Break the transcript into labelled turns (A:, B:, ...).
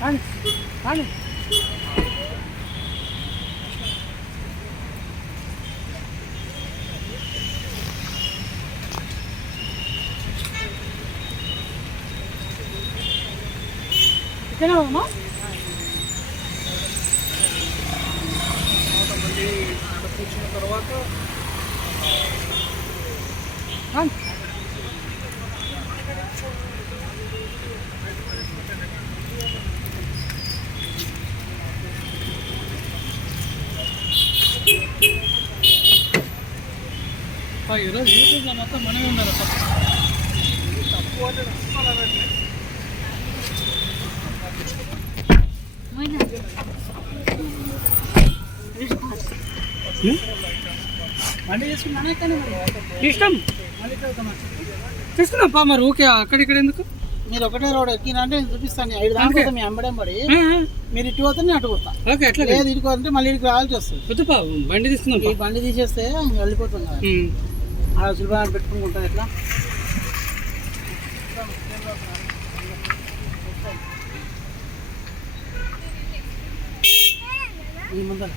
A: కానీ కానీ. ఇక్కడే
B: కూర్చున్న తర్వాత
A: కానీ.
B: ఈరోజు యూట్యూబ్లో మొత్తం మనమే ఉన్నారు అంటే ఇష్టం.
A: మళ్ళీ చదువుతామా
B: తీసుకున్నాం పా మరి ఓకే అక్కడిక్కడ ఎందుకు?
A: మీరు ఒకటే రోడ్ ఎక్కినంటే నేను చూపిస్తాను ఐదు కోసం మీ అమ్మడం పడి మీరు ఇటు పోతే నేను అటు పోతా.
B: ఓకే అట్లా
A: లేదు. ఇటుకు అంటే మళ్ళీ ఇటుకు రావాల్సి వస్తుంది.
B: బండి తీసుకుందాం
A: ఈ బండి తీసేస్తే ఇంక
B: అలా
A: ఆ సులభాన్ని ఎట్లా? ఈ ముందర.